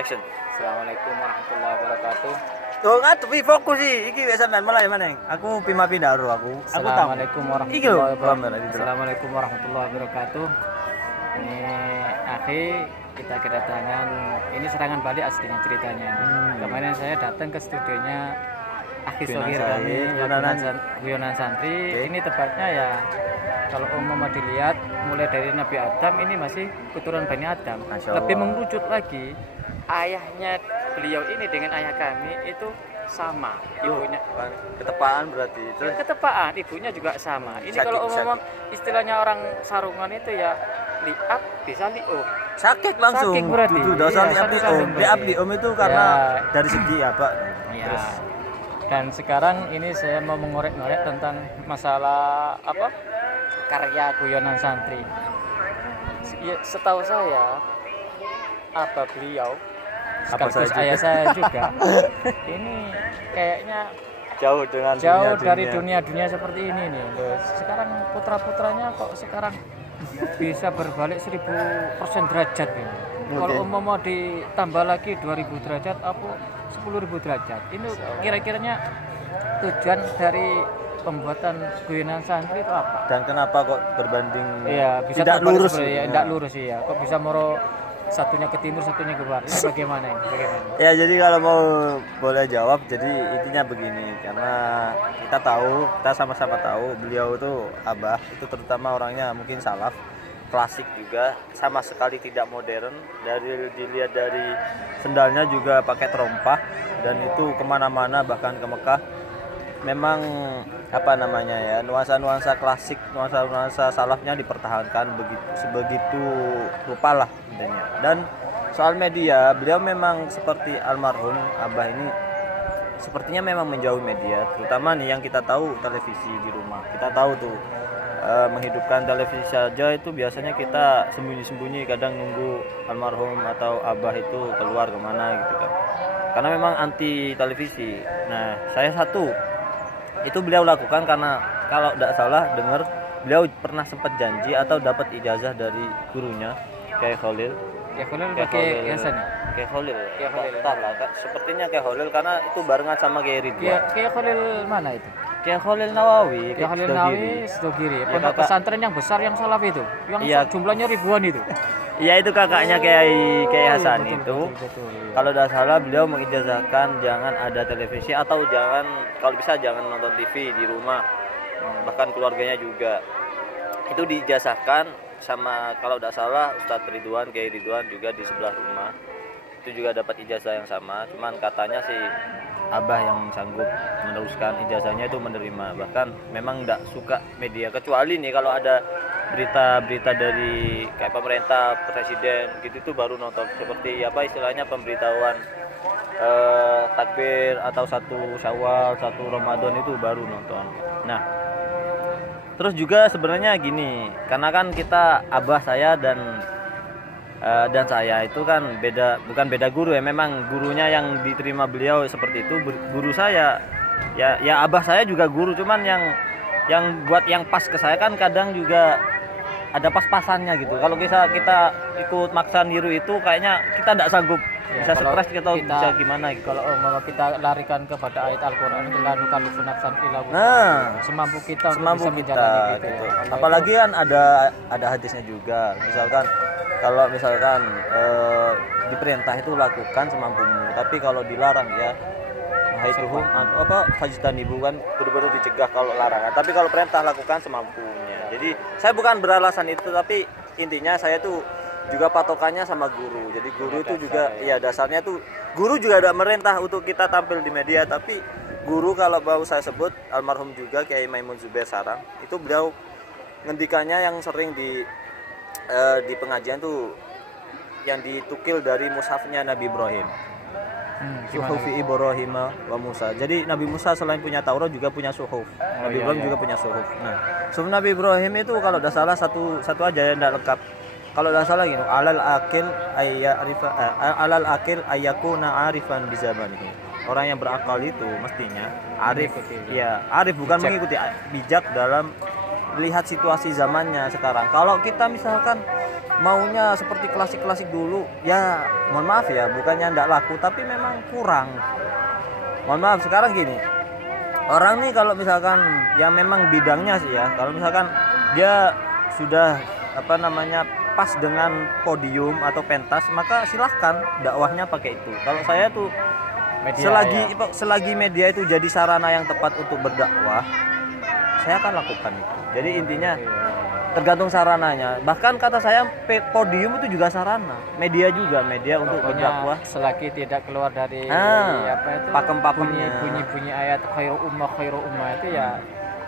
Action. Assalamualaikum warahmatullahi wabarakatuh. Tuh tapi fokus sih. Iki wis sampean mulai maneh. Aku Pima Pindaro aku. Aku tahu. Assalamualaikum Iki lho, warahmatullahi kamera wabarakatuh. itu. Assalamualaikum warahmatullahi wabarakatuh. Ini akhi, kita kedatangan, ini serangan balik aslinya ceritanya ini. Kemarin saya datang ke studionya Akhi Sohir kami, Guyonan Santri. Okay. Ini tepatnya ya, kalau umum dilihat mulai dari Nabi Adam, ini masih keturunan Bani Adam. Masya Allah. Lebih mengerucut lagi, ayahnya beliau ini dengan ayah kami itu sama, ibunya Ketepaan berarti. Terus ketepaan, ibunya juga sama. Ini Sakit, kalau umum istilahnya orang sarungan itu ya liab bisa lium. sakit langsung. Sakit berarti. Itu dosa Iya, liab satu om. kandung Liab berarti. om itu karena Ya. dari segi apa? Ya. Terus Dan sekarang ini saya mau mengorek-ngorek tentang masalah apa? Karya Guyonan Santri. Ya, setahu saya apa beliau sekaligus saya ayah juga. saya juga ini kayaknya jauh dengan jauh dari dunia seperti ini nih loh. Sekarang putra-putranya kok sekarang bisa berbalik 1000% derajat ini. Kalau mau ditambah lagi 2000 derajat apa 10.000 derajat. Ini kira-kiranya tujuan dari pembuatan Guyonan Santri itu apa? Dan kenapa kok berbanding Iya, bisa tidak terbalik lurus? sebenarnya, ya, tidak lurus ya. Kok bisa moro satunya ke timur, satunya ke barat? Ini bagaimana ini? Bagaimana? Ya jadi kalau mau boleh jawab, jadi intinya begini, karena kita sama-sama tahu beliau itu abah, itu terutama orangnya mungkin salaf, klasik juga, sama sekali tidak modern. Dari dilihat dari sendalnya juga pakai terompah, dan itu kemana-mana bahkan ke Mekah. Memang apa namanya ya, nuansa-nuansa klasik, nuansa-nuansa salafnya dipertahankan sebegitu rupa lah intinya. Dan soal media, beliau memang seperti almarhum abah ini sepertinya memang menjauhi media, terutama nih yang kita tahu televisi di rumah. Kita tahu tuh menghidupkan televisi saja itu biasanya kita sembunyi-sembunyi, kadang nunggu almarhum atau abah itu keluar kemana gitu kan, karena memang anti televisi. Nah, saya satu itu beliau lakukan karena kalau tidak salah dengar beliau pernah sempat janji atau dapat ijazah dari gurunya kayak Khalil. Ya kalau pakai hiasan ya? Kayak Khalil. Kayak Khalil. Entah lah, sepertinya kayak Khalil karena itu barengan sama kayak Ridwan. Kayak Khalil mana itu? Kayak Khalil Nawawi, Kayak Khalil Nawawi, Sidogiri. Ya, Pondok kakak. pesantren yang besar yang salaf itu, yang Iya. jumlahnya ribuan itu. Iya, itu kakaknya kayak Hasan Betul, itu. betul. Kalau tidak salah beliau mengijazahkan jangan ada televisi atau jangan, kalau bisa jangan nonton TV di rumah, bahkan keluarganya juga. Itu diijazahkan sama, kalau tidak salah Ustadz Ridwan, Kiai Ridwan juga di sebelah rumah. Itu juga dapat ijazah yang sama. Cuman katanya sih abah yang sanggup meneruskan ijazahnya itu menerima. Bahkan memang tidak suka media, kecuali nih kalau ada berita-berita dari kayak pemerintah, presiden gitu tuh baru nonton, seperti apa istilahnya pemberitahuan takbir atau 1 Syawal, 1 Ramadan itu baru nonton. Nah, terus juga sebenarnya gini, karena kan kita abah saya dan saya itu kan bukan beda guru ya, memang gurunya yang diterima beliau seperti itu. Guru saya ya abah saya juga guru, cuman yang buat yang pas ke saya kan kadang juga ada pas-pasannya gitu. Kalau kita ikut maksa niru itu kayaknya kita tidak sanggup, Ya, bisa kalau stres kita bisa gimana gitu. Kalau kita larikan kepada ayat Al-Qur'an itu la nukallifu nafsan illa wus'aha. Nah, semampu kita untuk semampu bisa kita menjalani gitu. gitu. Ya. Kalau Apalagi kan ada hadisnya juga. Kalau misalkan diperintah itu lakukan semampumu, tapi kalau dilarang ya nahaituhum apa fajtanibu, kan benar-benar dicegah kalau larangan. Tapi kalau perintah lakukan semampunya. Jadi saya bukan beralasan itu, tapi intinya saya tuh juga patokannya sama guru. Jadi guru itu juga ya dasarnya tuh guru juga ada merintah untuk kita tampil di media, tapi guru kalau mau saya sebut almarhum juga Kiai Maimun Zubair Sarang, itu beliau ngendikannya yang sering di pengajian tuh yang ditukil dari mushafnya Nabi Ibrahim. Suhufi Ibrahim wa Musa. Jadi Nabi Musa selain punya Taurat juga punya suhuf. Nabi Ibrahim juga punya suhuf. Nah, suhuf Nabi Ibrahim itu kalau tidak salah satu aja yang tidak lengkap. Kalau tidak salah gini, alal akil ayakuna arifan di zaman ini. Orang yang berakal itu mestinya arif. Ya, arif bukan bijak. Mengikuti, bijak dalam melihat situasi zamannya sekarang. Kalau kita misalkan maunya seperti klasik-klasik dulu, ya mohon maaf ya, bukannya ndak laku tapi memang kurang. Mohon maaf, sekarang gini, orang nih kalau misalkan yang memang bidangnya sih ya, kalau misalkan dia sudah apa namanya pas dengan podium atau pentas, maka silahkan dakwahnya pakai itu. Kalau saya tuh Media, selagi media itu jadi sarana yang tepat untuk berdakwah, saya akan lakukan itu. Jadi intinya tergantung sarananya. Bahkan kata saya podium itu juga sarana, media juga media untuk berdakwah. Selagi tidak keluar dari pakem-pakemnya, bunyi ayat khairu ummah itu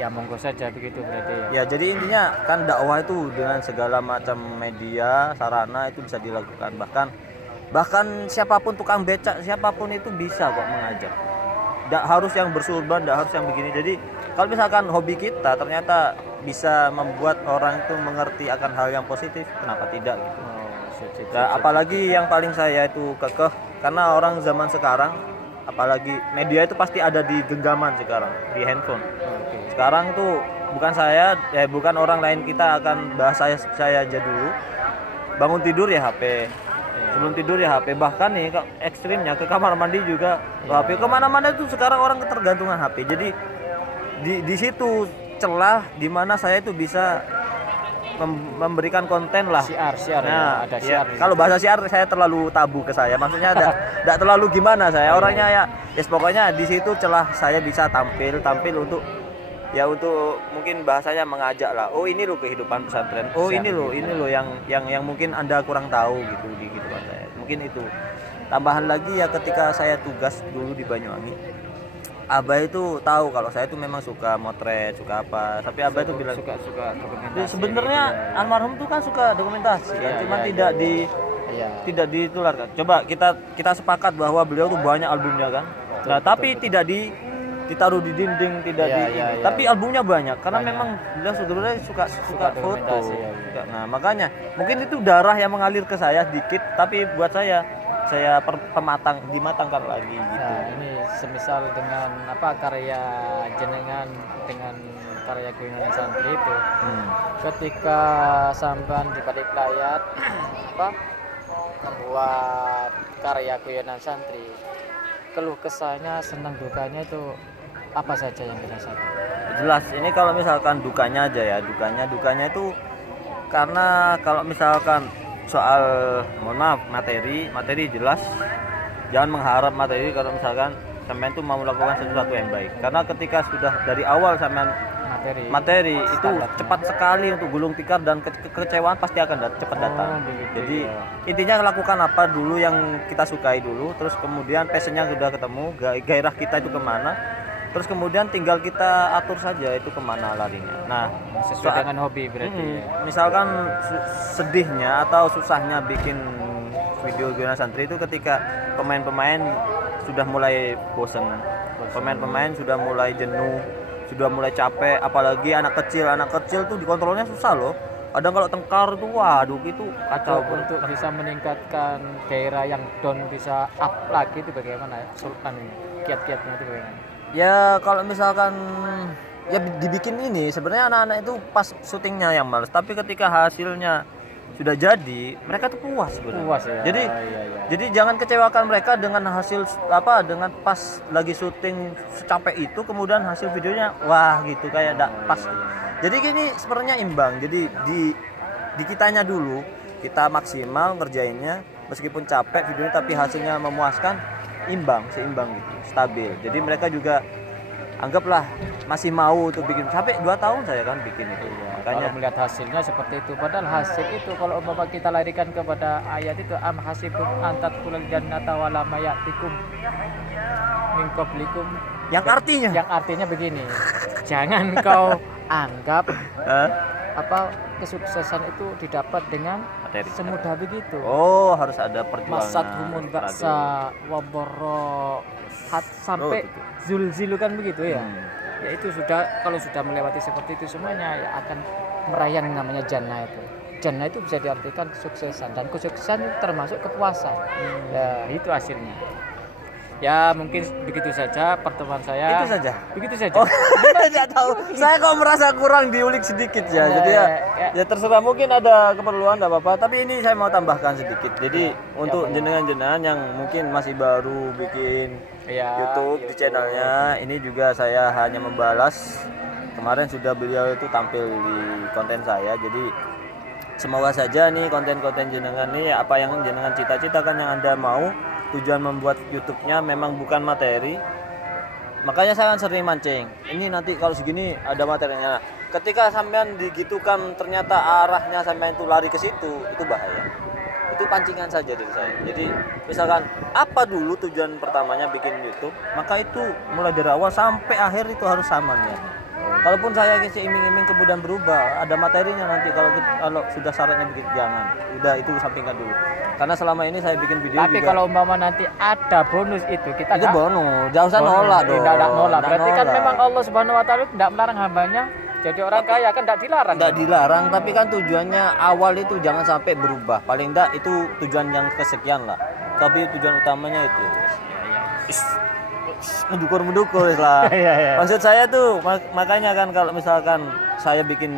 ya monggo saja begitu berarti ya. Ya jadi intinya kan dakwah itu dengan segala macam media sarana itu bisa dilakukan. Bahkan siapapun tukang becak, siapapun itu bisa kok mengajak. Tidak harus yang bersurban, tidak harus yang begini. Jadi kalau misalkan hobi kita ternyata bisa membuat orang itu mengerti akan hal yang positif, kenapa tidak gitu. Nah, apalagi yang paling saya itu kekeh, karena orang zaman sekarang, apalagi media itu pasti ada di genggaman sekarang, di handphone. Sekarang tuh bukan orang lain, kita akan bahas saya aja dulu. Bangun tidur ya HP, sebelum tidur ya HP, bahkan nih ekstrimnya ke kamar mandi juga HP, kemana-mana itu sekarang orang ketergantungan HP. Jadi di situ celah di mana saya itu bisa memberikan konten lah. Siar Nah, ada siar. Kalau bahasa siar saya terlalu tabu ke saya. Maksudnya enggak terlalu gimana saya. Orangnya ya pokoknya di situ celah saya bisa tampil untuk mungkin bahasanya mengajak lah. Oh, ini loh kehidupan pesantren. Oh, ini loh yang mungkin Anda kurang tahu gitu di kehidupan saya. Mungkin itu. Tambahan lagi ya, ketika saya tugas dulu di Banyuwangi, Abah itu tahu kalau saya itu memang suka motret, suka apa. Tapi Abah itu bilang suka dokumentasi. Sebenarnya gitu ya. Almarhum tuh kan suka dokumentasi, cuma tidak ditularkan. Coba kita sepakat bahwa beliau tuh banyak albumnya kan. Nah, tapi tidak ditaruh di dinding, tapi albumnya banyak karena memang beliau sebenarnya suka foto. Nah, makanya mungkin itu darah yang mengalir ke saya sedikit, tapi buat saya dimatangkan lagi gitu. Nah, ini semisal dengan karya jenengan dengan karya Guyonan Santri itu, ketika sampean di balik layar membuat karya Guyonan Santri, keluh kesahnya, senang dukanya itu apa saja yang dirasakan? Jelas, ini kalau misalkan dukanya aja ya, dukanya itu karena kalau misalkan soal mohon maaf materi jelas, jangan mengharap materi kalau misalkan sampean itu mau melakukan sesuatu yang baik, karena ketika sudah dari awal sampean materi itu cepat sekali untuk gulung tikar dan kekecewaan pasti akan cepat datang. Jadi intinya lakukan apa dulu yang kita sukai dulu, terus kemudian passionnya sudah ketemu, gairah kita itu kemana, terus kemudian tinggal kita atur saja itu kemana larinya. Nah, sesuai dengan hobi berarti. Misalkan sedihnya atau susahnya bikin video Guyonan Santri itu ketika pemain-pemain sudah mulai bosan, pemain-pemain sudah mulai jenuh, sudah mulai capek, apalagi anak kecil tuh dikontrolnya susah loh. Kadang kalau tengkar itu waduh itu kacau. Untuk bisa meningkatkan daerah yang down bisa up lagi itu bagaimana ya? Sultan ini kiat-kiatnya itu bagaimana? Ya kalau misalkan ya dibikin ini, sebenarnya anak-anak itu pas syutingnya yang males, tapi ketika hasilnya sudah jadi mereka tuh puas sebenarnya. Puas ya. Jadi jangan kecewakan mereka dengan hasil dengan pas lagi syuting secapek itu kemudian hasil videonya wah gitu kayak enggak pas. Jadi gini sebenarnya imbang. Jadi di kitanya dulu kita maksimal ngerjainnya meskipun capek videonya tapi hasilnya memuaskan, seimbang gitu, stabil. Jadi mereka juga anggaplah masih mau untuk bikin, sampai 2 tahun saya kan bikin itu. Makanya kalau melihat hasilnya seperti itu, padahal hasil itu kalau umpama kita larikan kepada ayat itu am hasibum antat kulal jannata wala mayatikum min qablikum, yang artinya begini. Jangan kau anggap kesuksesan itu didapat dengan materi semudah begitu. Oh, harus ada perjuangan. Masathumul ba'sa wa sampai zulzilu kan begitu ya. Ya itu kalau sudah melewati seperti itu semuanya ya akan meraih yang namanya jannah itu. Jannah itu bisa diartikan kesuksesan, dan kesuksesan itu termasuk kepuasan. Ya itu hasilnya. Ya mungkin begitu saja pertemuan saya. Itu saja. Begitu saja. Oh, tidak tahu. Saya kok merasa kurang diulik sedikit ya. Jadi ya, ya terserah, mungkin ada keperluan enggak apa-apa, tapi ini saya mau tambahkan sedikit. Jadi untuk jenengan-jenengan yang mungkin masih baru bikin YouTube di channelnya, ini juga saya hanya membalas. Kemarin sudah beliau itu tampil di konten saya. Jadi semoga saja nih konten-konten jenengan nih, apa yang jenengan cita-citakan, yang Anda mau, tujuan membuat YouTube-nya memang bukan materi. Makanya saya kan sering mancing. Ini nanti kalau segini ada materinya. Nah, ketika sampean digitukan ternyata arahnya sampean itu lari ke situ, itu bahaya. Itu pancingan saja dari saya. Jadi misalkan apa dulu tujuan pertamanya bikin YouTube, maka itu mulai dari awal sampai akhir itu harus samannya. Kalaupun saya kasih iming-iming kemudian berubah, ada materinya nanti kalau sudah syaratnya bikin, jangan. Udah itu sampingkan dulu. Karena selama ini saya bikin video Tapi juga. kalau umpama nanti ada bonus itu kita Itu bonus, jangan usah nolak dong. Tidak nolak. Berarti kan nolak. memang Allah Subhanahu wa taala tidak melarang hambanya jadi orang kaya, kan tidak dilarang. Tidak dilarang, tapi kan tujuannya awal itu jangan sampai berubah. Paling enggak itu tujuan yang kesekian lah. Tapi tujuan utamanya itu. Mendukur lah. Maksud saya tuh makanya kan kalau misalkan saya bikin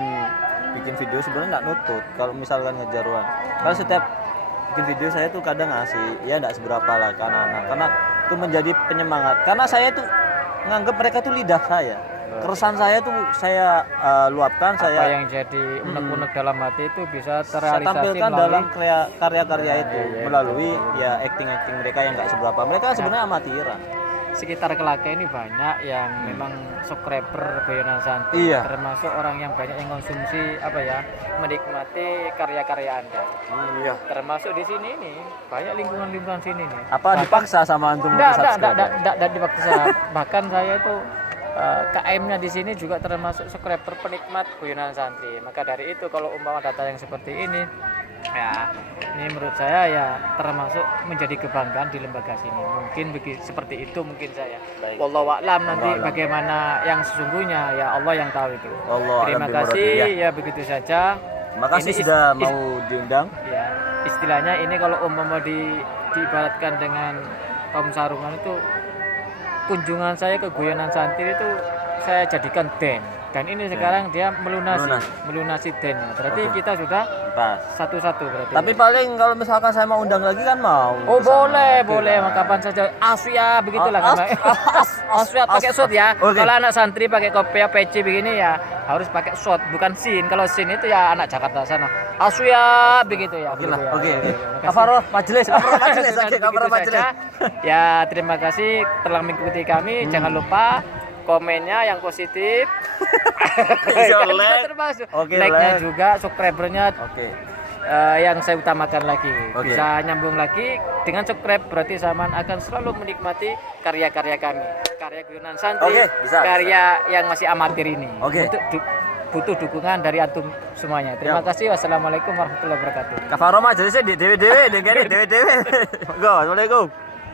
video sebenarnya nggak nutut kalau misalkan ngejaruan. Karena setiap bikin video saya tuh kadang ngasih ya nggak seberapa lah ke anak-anak, karena itu menjadi penyemangat. Karena saya tuh nganggap mereka tuh lidah saya. Keresahan saya tuh saya luapkan, Apa saya yang jadi unek-unek dalam hati itu bisa saya terrealisasi tampilkan melalui dalam karya-karya itu melalui ya acting mereka yang nggak seberapa. Mereka sebenarnya amatiran. sekitar Kelaka ini banyak yang memang subscriber Boyonan Santi, Iya. termasuk orang yang banyak yang konsumsi menikmati karya-karya Anda. Iya. Termasuk di sini nih, banyak lingkungan-lingkungan sini nih. Apa dipaksa sama antum untuk subscribe? Enggak dipaksa. Bahkan saya itu KM-nya di sini juga termasuk subscriber penikmat Boyonan Santri. Maka dari itu kalau umpama data yang seperti ini, ya ini menurut saya ya termasuk menjadi kebanggaan di lembaga sini. Mungkin seperti itu mungkin saya. Baik. Wallahu a'lam, nanti Wallahu a'lam. bagaimana yang sesungguhnya ya Allah yang tahu itu. Wallahu Terima a'lam kasih bimuradi, ya begitu saja. Terima kasih Ini sudah mau diundang. Ya, istilahnya ini kalau umpama diibaratkan dengan kaum sarungan itu, kunjungan saya ke Boyonan Santri itu saya jadikan den, dan ini sekarang dia melunasi dennya. Berarti Oke. kita sudah Pas. satu-satu berarti. Tapi paling kalau misalkan saya mau undang lagi kan mau. Oh kesana. boleh, kapan saja. Asya begitulah kan. Asya pakai shot ya. Oke. Kalau anak santri pakai kopiah PC begini ya harus pakai shot, bukan sin. Kalau sin itu ya anak Jakarta sana. Asya begitu ya. Oke lah, begitu ya. oke. Makasih. Kafaroh majelis, kafaroh majelis, Sudah oke, kafaroh begitu majelis. saja. Ya terima kasih telah mengikuti kami. Jangan lupa komennya yang positif. Bisa Kan kita like. termasuk. Oke, Like-nya like. juga, subscribernya Oke. yang saya utamakan lagi. Oke. Bisa nyambung lagi dengan subscribe, berarti Saman akan selalu menikmati karya-karya kami. Karya Boyonan Santri, Oke, bisa. karya yang masih amatir ini. Oke. Butuh dukungan dari antum semuanya. Terima kasih. Wassalamualaikum warahmatullahi wabarakatuh. Kafaroh majelisnya di dewe-dewe, dengan dewe-dewe. Go, assalamualaikum.